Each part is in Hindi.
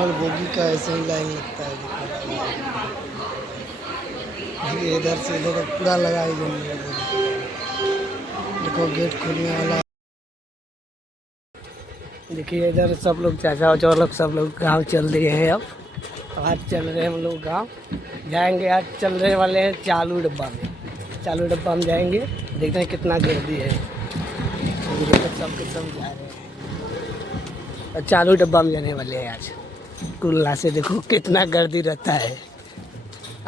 और बोगी का ऐसे ही लाइन लगता है। देखो इधर से इधर तक पूरा लगा ही जमीन। देखो गेट खुलने वाला है। देखिए इधर सब लोग चाचा उचा लोग सब लोग गांव चल दिए हैं। अब आज चल रहे हैं हम लोग गांव जाएंगे। आज चल रहे वाले हैं चालू डब्बा में। चालू डब्बा में जाएंगे, देखते हैं कितना गर्दी है। सब के सब जा रहे हैं, चालू डब्बा में जाने वाले हैं आज। कुल्ला से देखो कितना गर्दी रहता है।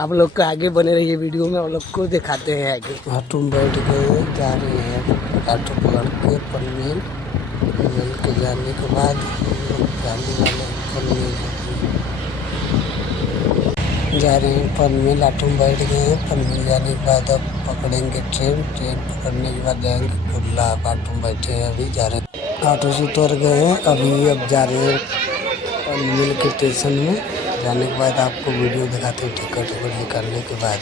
आप लोग का आगे बने रहिए वीडियो में, आप लोग को दिखाते हैं आगे। ऑटो में बैठ गए, जा रहे हैं ऑटो पकड़ के पनवेल। पनवेल के जाने के बाद जाने वाले पनवेल जा रहे हैं। पनवेल ऑटो में बैठ गए हैं। पनवेल जाने के बाद अब पकड़ेंगे ट्रेन। ट्रेन पकड़ने के बाद जाएंगे कुल्ला। ऑटो में बैठे हैं, अभी जा रहे हैं। ऑटो से उतर गए हैं, अभी अब जा रहे हैं पनवेल के स्टेशन में। जाने के बाद आपको वीडियो दिखाते हैं टिकट उकट निकालने के बाद।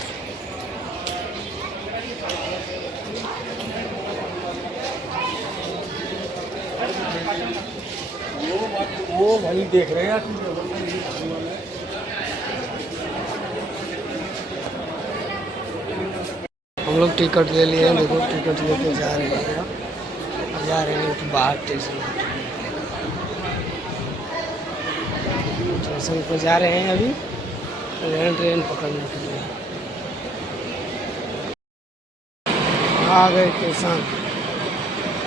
वो भाई देख रहे हैं हम लोग टिकट ले लिए हैं। देखो टिकट लेके जा रहे हैं, जा रहे हैं बाहर स्टेशन पर जा रहे हैं अभी ट्रेन पकड़ने के लिए। आ गए स्टेशन,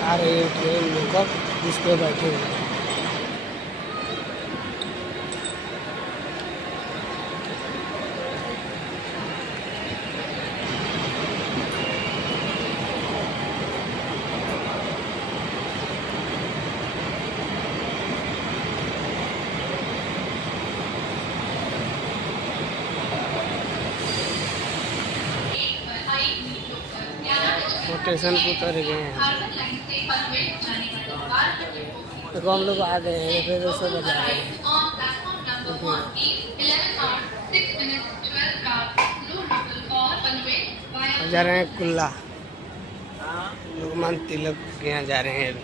आ रही है ट्रेन लेकर, जिस पे बैठे हुए हैं। स्टेशन को उतर गए हैं। देखो हम लोग आ गए हैं, फिर उससे बजा रहे हैं। जा रहे हैं कुल्ला, लोकमान तिलक के यहाँ जा रहे हैं अभी।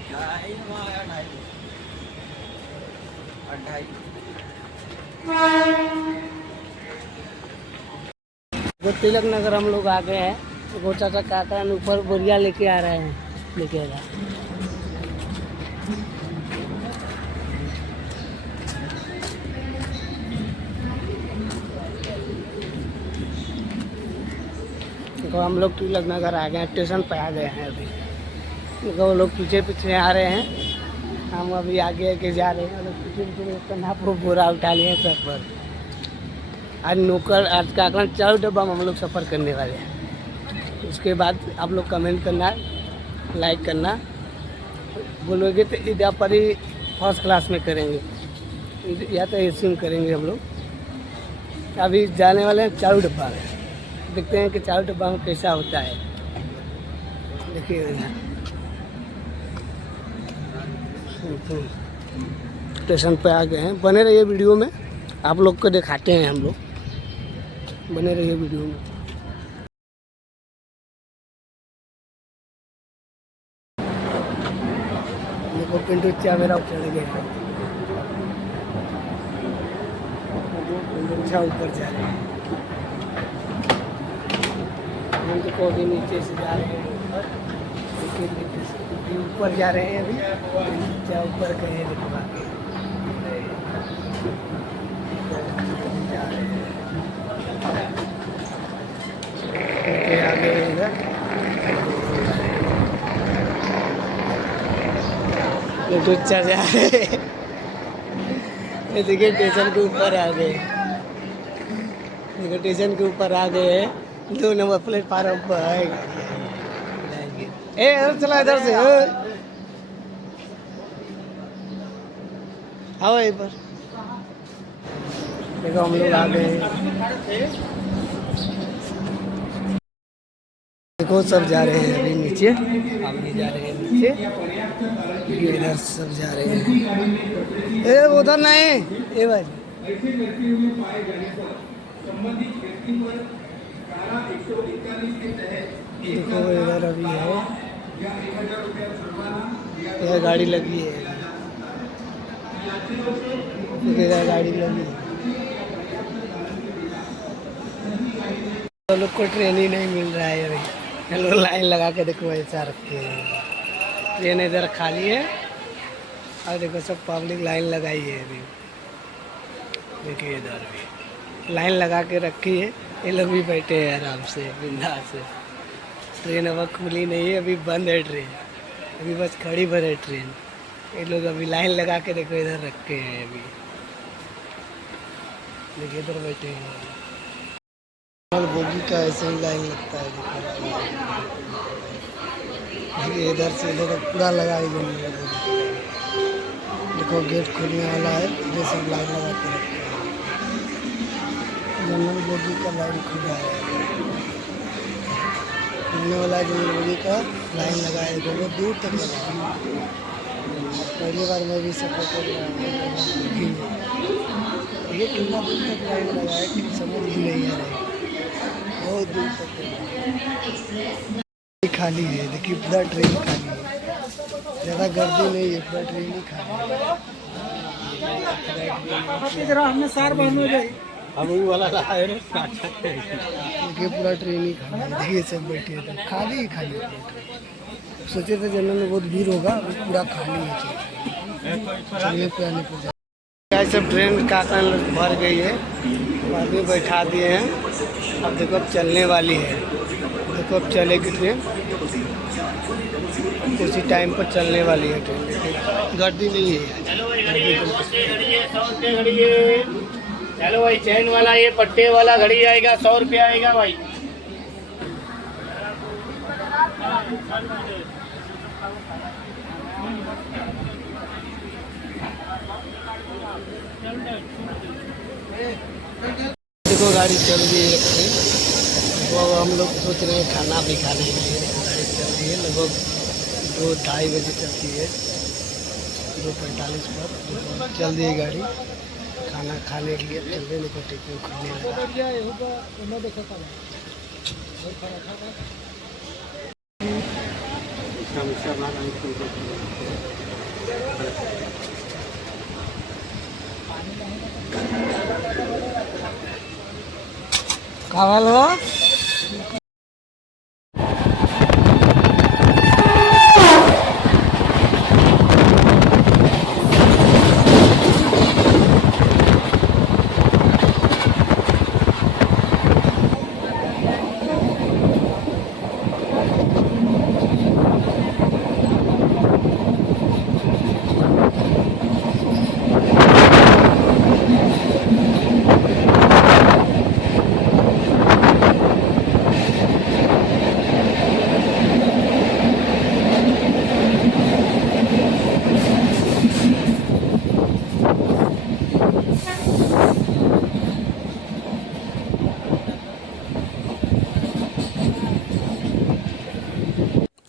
तिलक नगर हम लोग आ गए हैं। वो चाचा काका ऊपर बोरिया लेके आ रहे हैं, लेके आ रहा। देखो हम लोग तिलक नगर आ गए हैं, स्टेशन पे आ गए हैं अभी। देखो वो लोग पीछे पीछे आ रहे हैं, हम अभी आगे आगे जा रहे हैं। लोग पीछे पीछे कन्हा पर बोरा उठा लिए हैं सर पर। आज नौकर आज काका चालू डब्बा में हम लोग सफ़र करने वाले हैं। उसके बाद आप लोग कमेंट करना, लाइक करना, बोलोगे तो इधर पर ही फर्स्ट क्लास में करेंगे या तो एसी में करेंगे हम लोग। अभी जाने वाले हैं चालू डब्बा में, देखते हैं कि चालू डब्बा में कैसा होता है। देखिए स्टेशन पे आ गए हैं। बने रहिए वीडियो में, आप लोग को दिखाते हैं हम लोग। बने रहिए वीडियो में। देखो पिंटू चा मेरा चढ़ गया, पिंटू चा ऊपर जा रहे हैं। हम तो अभी नीचे से जा रहे हैं, ऊपर जा रहे हैं। अभी चा ऊपर गए हैं, देखो आगे इधर जा रहे हैं। ये देखिए स्टेशन के ऊपर आ गए। देखो स्टेशन के ऊपर आ गए हैं। 2 नंबर प्लेटफार्म पर है। चला इधर से आओ यहीं पर। देखो हम लोग आ गए। देखो सब जा रहे हैं अभी नीचे, हम भी जा रहे हैं नीचे। इधर सब जा रहे हैं। ए उधर नहीं, ये भाई देखो इधर अभी है, यह गाड़ी लगी है। मेरा गाड़ी लगी। तो लोग को ट्रेन ही नहीं मिल रहा है अभी। लोग लाइन लगा के देखो ऐसा रखे हैं। ट्रेन इधर खाली है और देखो सब पब्लिक लाइन लगाई है अभी। देखिए इधर भी लाइन लगा के रखी है। ये लोग भी बैठे हैं आराम से बिंदास से। ट्रेन अब खुली नहीं है, अभी बंद है ट्रेन। अभी बस खड़ी भर है ट्रेन। ये लोग अभी लाइन लगा के देखो इधर रखे हैं अभी। देखिए इधर बैठे हैं। और बोगी का ऐसे ही लाइन लगता है। देखिए इधर से इधर पूरा लगा ही जमीन। देखो गेट खुलने वाला है, ये सब लाइन लगा के रखे हैं। जनरल बोगी का लाइन खुला है, खुलने वाला जनरल बोगी का लाइन लगा है। बहुत दूर तक लगा है। पहली बार मैं भी सफर कर रहा हूँ। ये कितना दूर तक लाइन लगा है कि समझ ही नहीं आ रहा है। बहुत दूर तक खाली है। देखिए पूरा ट्रेन खाली है, ज़्यादा गर्दी नहीं है, पूरा ट्रेन ही खाली है। देखिए पूरा ट्रेन ही खाली है। देखिए सब बैठे हैं तो खाली ही खाली है। सोचे थे जनरल में बहुत भीड़ होगा, अभी पूरा खाली है। चलने पे आने पर सब ट्रेन का भर गई है, आदमी बैठा दिए हैं। अब देखो अब चलने वाली है। देखो अब चलेगी ट्रेन, उसी टाइम पर चलने वाली है ट्रेन। गर्दी नहीं है। चलो भाई, चैन वाला ये पट्टे वाला घड़ी आएगा, 100 रुपया आएगा भाई। देखो गाड़ी चल रही है अपनी। वो हम लोग सोच रहे हैं खाना भी खाने के लिए। गाड़ी चल रही है लगभग 2-2:30 बजे चलती है, 2:45 पर चल रही है गाड़ी। खाना खाने के लिए चल रहे देखो टिफिन खुलने लगा। కావాలో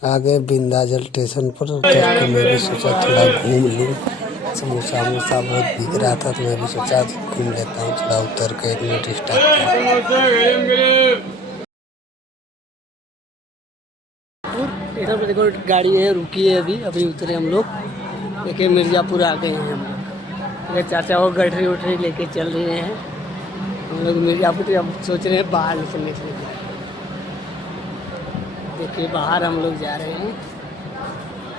आ गए विंध्याचल स्टेशन पर। उतर के मैं भी सोचा थोड़ा घूम लूँ। समोसा वमोसा बहुत बिक रहा था तो मैं भी सोचा घूम लेता हूँ थोड़ा। उतर के 1 मिनट स्टार्ट इधर पर देखो गाड़ी है, रुकी है अभी। अभी उतरे हम लोग। देखिए मिर्ज़ापुर आ गए हैं हम लोग। मेरे चाचा वो गठरी उठरी लेके चल रहे हैं। हम लोग मिर्ज़ापुर अब सोच रहे हैं बाहर निकलने के लिए। देखिए बाहर हम लोग जा रहे हैं।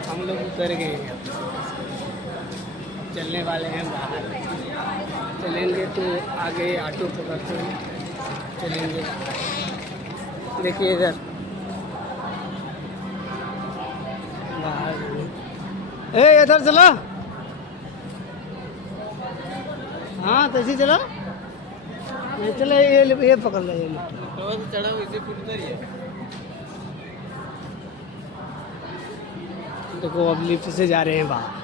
हम लोग उतर गए हैं, चलने वाले हैं बाहर। चलेंगे तो आगे ऑटो पकड़ते हैं, चलेंगे। देखिए इधर बाहर, इधर चलो। हाँ तो ऐसे चलो, नहीं चले ये पकड़ लो। चढ़ा देखो अब लिफ्ट से जा रहे हैं बाहर।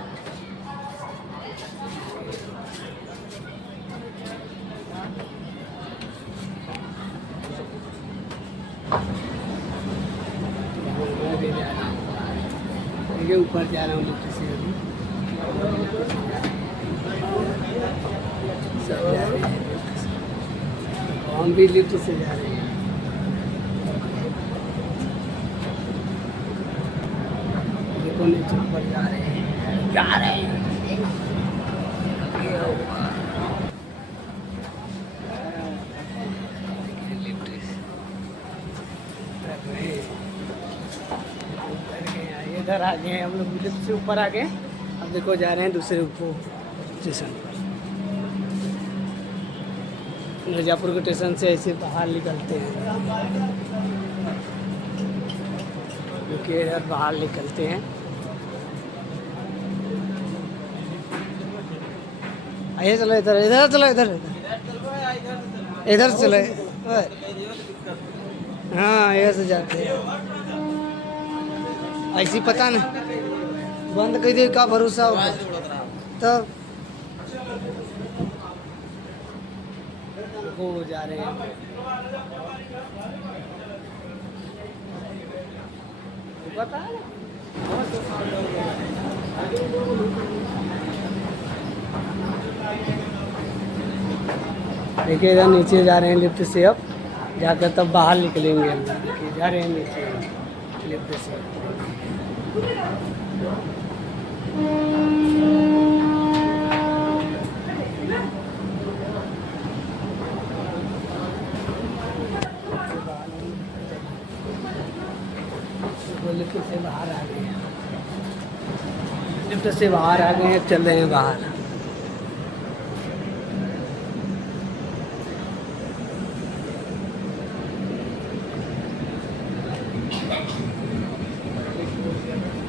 ऊपर जा रहा हूँ लिफ्ट से अभी। सब जा रहे हैं लिफ्ट से। हम भी लिफ्ट से जा रहे हैं। नीचे ऊपर जा रहे हैं। इधर आ गए हैं हम लोग, लिफ्ट से ऊपर आ गए। अब देखो जा रहे हैं दूसरे स्टेशन पर। मिर्ज़ापुर के स्टेशन से ऐसे बाहर निकलते हैं, क्योंकि इधर बाहर निकलते हैं। आइए चलो इधर, इधर चलो, इधर इधर चलो। हाँ यहाँ से जाते हैं। ऐसी पता नहीं बंद कर दे, का भरोसा होगा तब। वो जा रहे हैं, पता है देखिए इधर नीचे जा रहे हैं लिफ्ट से। अब जाकर तब बाहर निकलेंगे हम। देखिए जा रहे हैं नीचे लिफ्ट से। लिफ्ट से बाहर आ गए हैं, लिफ्ट से बाहर आ गए हैं, चल रहे हैं बाहर।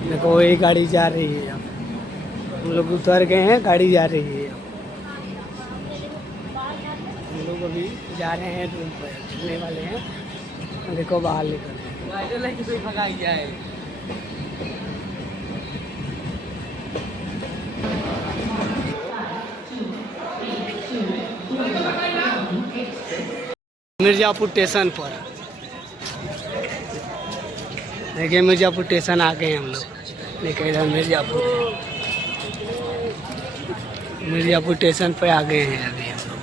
देखो वही गाड़ी जा रही है। अब हम लोग उतर गए हैं, गाड़ी जा रही है। हम लोग अभी जा रहे हैं रूम पर, चलने वाले हैं। देखो बाहर निकल भगा गया है। मिर्ज़ापुर स्टेशन पर देखिए, मिर्ज़ापुर स्टेशन आ गए हम लोग। देखिए इधर मिर्ज़ापुर स्टेशन पे आ गए हैं अभी हम लोग।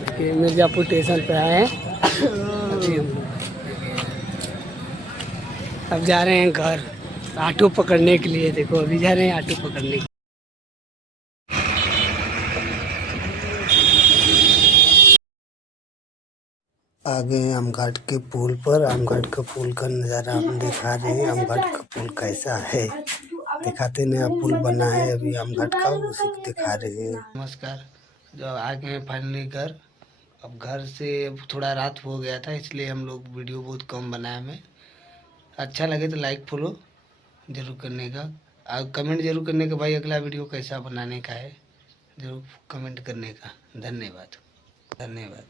देखिए मिर्ज़ापुर स्टेशन पे आए हैं अभी हम लोग। अब जा रहे हैं घर ऑटो पकड़ने के लिए। देखो अभी जा रहे हैं ऑटो पकड़ने के लिए। आ गए हैं आमघाट के पुल पर। आमघाट का पुल का नज़ारा हम दिखा रहे हैं। आमघाट का पुल कैसा है दिखाते, नया पुल बना है अभी आमघाट का, उसी को दिखा रहे हैं। नमस्कार, जो आ गए हैं फाइनली घर। अब घर से थोड़ा रात हो गया था, इसलिए हम लोग वीडियो बहुत कम बनाए में। अच्छा लगे तो लाइक फॉलो जरूर करने का, और कमेंट जरूर करने का भाई अगला वीडियो कैसा बनाने का है, जरूर कमेंट करने का। धन्यवाद।